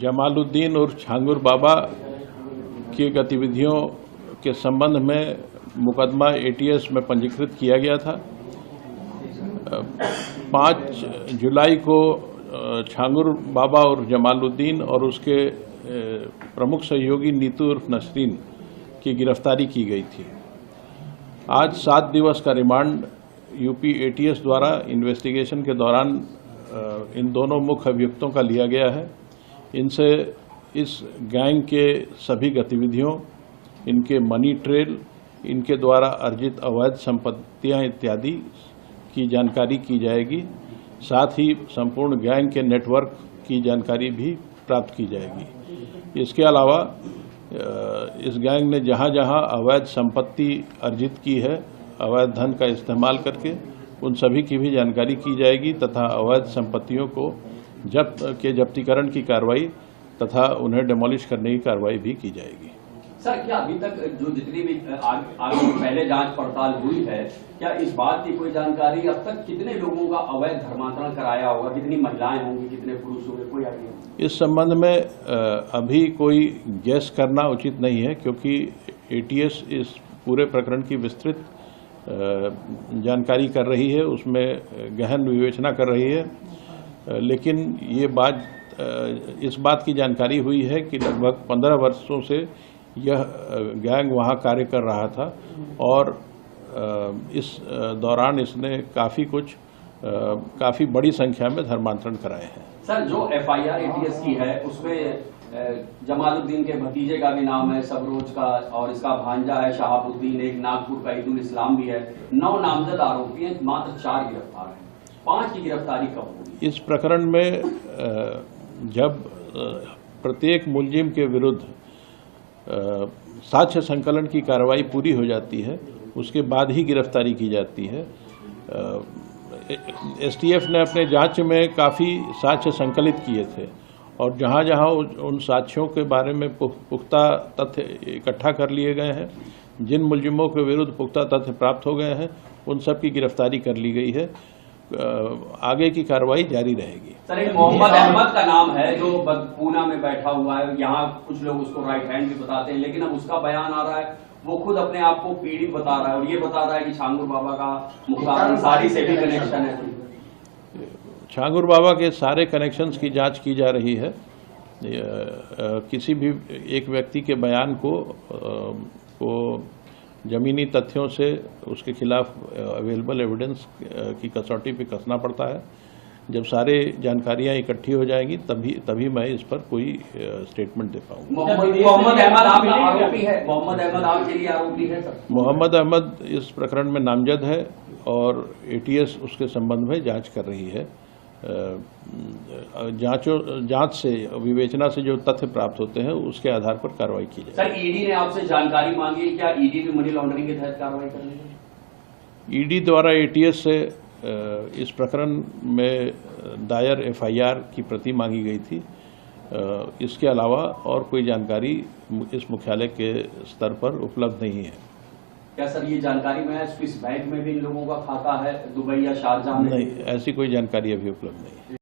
जमालुद्दीन और छांगुर बाबा की गतिविधियों के संबंध में मुकदमा एटीएस में पंजीकृत किया गया था। 5 जुलाई को छांगुर बाबा और जमालुद्दीन और उसके प्रमुख सहयोगी नीतू उर्फ नसरीन की गिरफ्तारी की गई थी। आज 7 दिवस का रिमांड यूपी एटीएस द्वारा इन्वेस्टिगेशन के दौरान इन दोनों मुख्य अभियुक्तों का लिया गया है। इनसे इस गैंग के सभी गतिविधियों, इनके मनी ट्रेल, इनके द्वारा अर्जित अवैध संपत्तियां इत्यादि की जानकारी की जाएगी। साथ ही संपूर्ण गैंग के नेटवर्क की जानकारी भी प्राप्त की जाएगी। इसके अलावा इस गैंग ने जहां जहां अवैध संपत्ति अर्जित की है, अवैध धन का इस्तेमाल करके, उन सभी की भी जानकारी की जाएगी तथा अवैध संपत्तियों को जब्तीकरण की कार्रवाई तथा उन्हें डिमोलिश करने की कार्रवाई भी की जाएगी। सर, क्या अभी तक जो जितनी भी आगे पहले जांच पड़ताल हुई है, क्या इस बात की कोई जानकारी अब तक कितने लोगों का अवैध धर्मांतरण कराया होगा, कितनी महिलाएं होंगी, कितने पुरुष होंगे, कोई आइडिया? इस संबंध में अभी कोई गैस करना उचित नहीं है, क्योंकि एटीएस इस पूरे प्रकरण की विस्तृत जानकारी कर रही है, उसमें गहन विवेचना कर रही है। लेकिन ये इस बात की जानकारी हुई है कि लगभग 15 वर्षों से यह गैंग वहाँ कार्य कर रहा था और इस दौरान इसने काफ़ी बड़ी संख्या में धर्मांतरण कराए हैं। सर, जो एफआईआर एटीएस की है उसमें जमालुद्दीन के भतीजे का भी नाम है, सबरोज का, और इसका भांजा है शहाबुद्दीन, एक नागपुर का ईदुल इस्लाम भी है। 9 नामजद आरोपी हैं, मात्र 4 गिरफ्तार हैं। 5 की गिरफ्तारी कब होगी? इस प्रकरण में जब प्रत्येक मुलजिम के विरुद्ध साक्ष्य संकलन की कार्रवाई पूरी हो जाती है, उसके बाद ही गिरफ्तारी की जाती है। एसटीएफ ने अपने जांच में काफ़ी साक्ष्य संकलित किए थे और जहां जहां उन साक्ष्यों के बारे में पुख्ता तथ्य इकट्ठा कर लिए गए हैं, जिन मुलजिमों के विरुद्ध पुख्ता तथ्य प्राप्त हो गए हैं, उन सब की गिरफ्तारी कर ली गई है। आगे की कार्रवाई जारी रहेगी। सर, एक मोहम्मद अहमद का नाम है जो पूना में बैठा हुआ है, यहाँ कुछ लोग उसको राइट हैंड भी बताते हैं, लेकिन अब उसका बयान आ रहा है, वो खुद अपने आप को पीड़ित बता रहा है और ये बता रहा है कि छांगुर बाबा का मुख्तार अंसारी से भी कनेक्शन है। छांगुर बाबा के सारे कनेक्शंस की जांच की जा रही है। किसी भी एक व्यक्ति के बयान को जमीनी तथ्यों से उसके खिलाफ अवेलेबल एविडेंस की कसौटी पे कसना पड़ता है। जब सारे जानकारियां इकट्ठी हो जाएंगी तभी मैं इस पर कोई स्टेटमेंट दे पाऊंगा। मोहम्मद अहमद आरोपी है? मोहम्मद अहमद आपके लिए आरोपी है सर? मोहम्मद अहमद इस प्रकरण में नामजद है और एटीएस उसके संबंध में जांच कर रही है। जांच से, विवेचना से जो तथ्य प्राप्त होते हैं उसके आधार पर कार्रवाई की जाए। सर, ईडी ने आपसे जानकारी मांगी, क्या ईडी भी मनी लॉन्ड्रिंग के तहत कार्रवाई करेगी? ईडी द्वारा एटीएस से इस प्रकरण में दायर एफआईआर की प्रति मांगी गई थी। इसके अलावा और कोई जानकारी इस मुख्यालय के स्तर पर उपलब्ध नहीं है। क्या सर ये जानकारी में है स्विस बैंक में भी इन लोगों का खाता है, दुबई या शारजाह में? नहीं, ऐसी कोई जानकारी अभी उपलब्ध नहीं है।